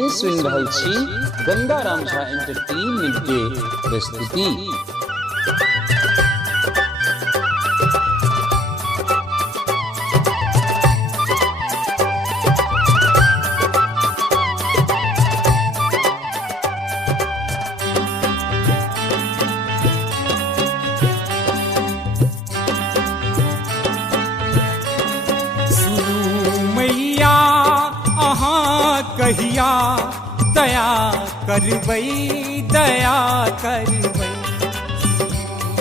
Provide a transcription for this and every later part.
अपने सुन रहल छी गंगाराम झा एंटरटेनमेंट के प्रस्तुति। कहिया दया करबै दया करबै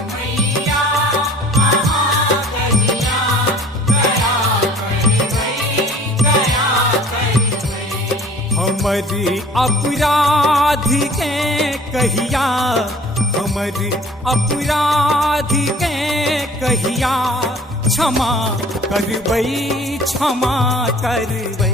मैया अहाँ कहिया दया करबै दया करबै। हमर अपराध के कहिया हमर अपराध के कहिया क्षमा करबै क्षमा करबै।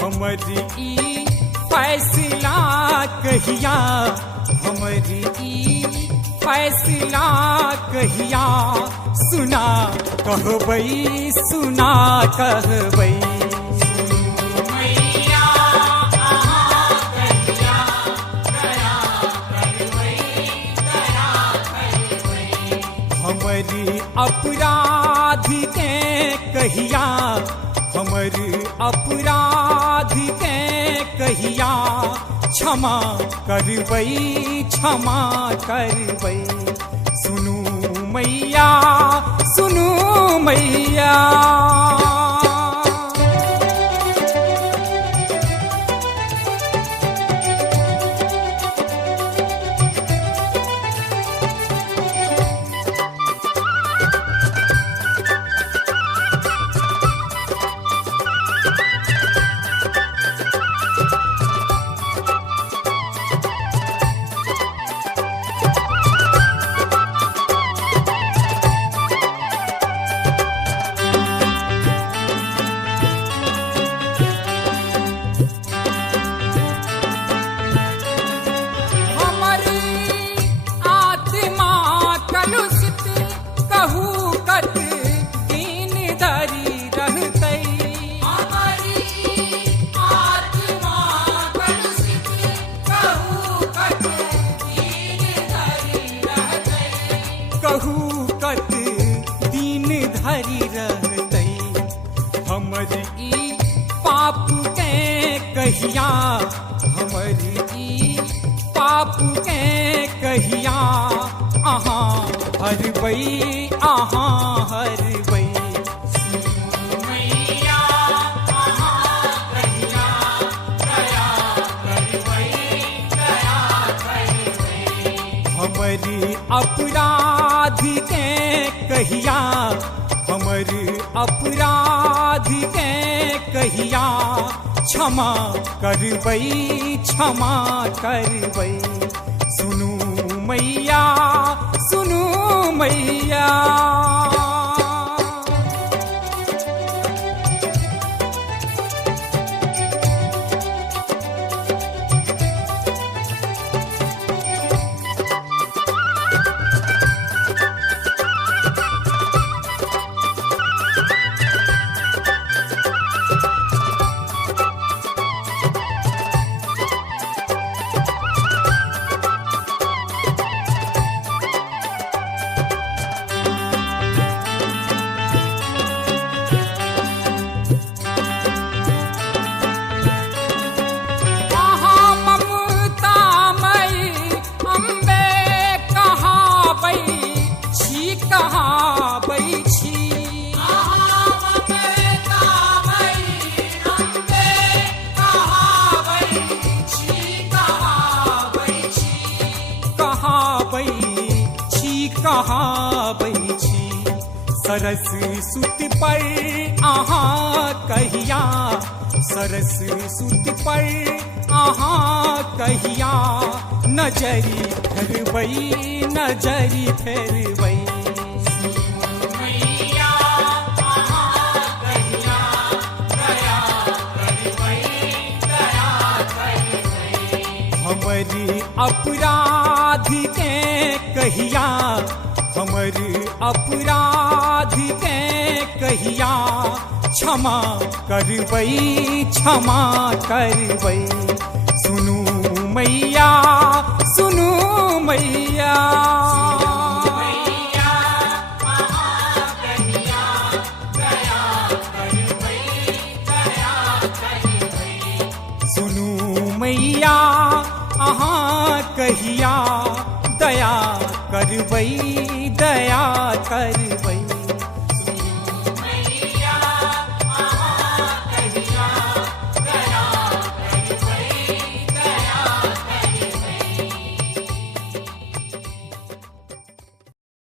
हमारी फैसला कहिया हमारी फैसला कहिया सुना कहबै सुना कहबै। मैया अहाँ कहिया दया करबै दया करबै। हमारी अपराध के कहिया हमर अपराध के कहिया क्षमा करबै क्षमा करबै। सुनू मैया सुनू मैया। कहू कत दिन धरि रहतै हमर ई पाप के कहिया हमर ई पाप के कहिया अहाँ हरबै अहाँ हरबै। मैया अहाँ कहिया दया करबै दया करबै। हमारी अपराध के कहिया हमर अपराध के कहिया क्षमा करबै क्षमा करबै। सुनू मैया सुनू मैया। कहाबै छी सरस सुत पर अहाँ कहिया सरस सुत पर अहाँ कहिया नजरी फेरबै नजरी फेरबै मैया अहाँ कहिया दया करबै दया करबै हमर अपराध के कहिया हमर अपराध के कहिया क्षमा करबै क्षमा करबै सुनू मैया सुनू मैया मैया अहाँ कहिया दया करबै दया करबै सुनू मैया अहाँ कहिया दया करबै दया करबै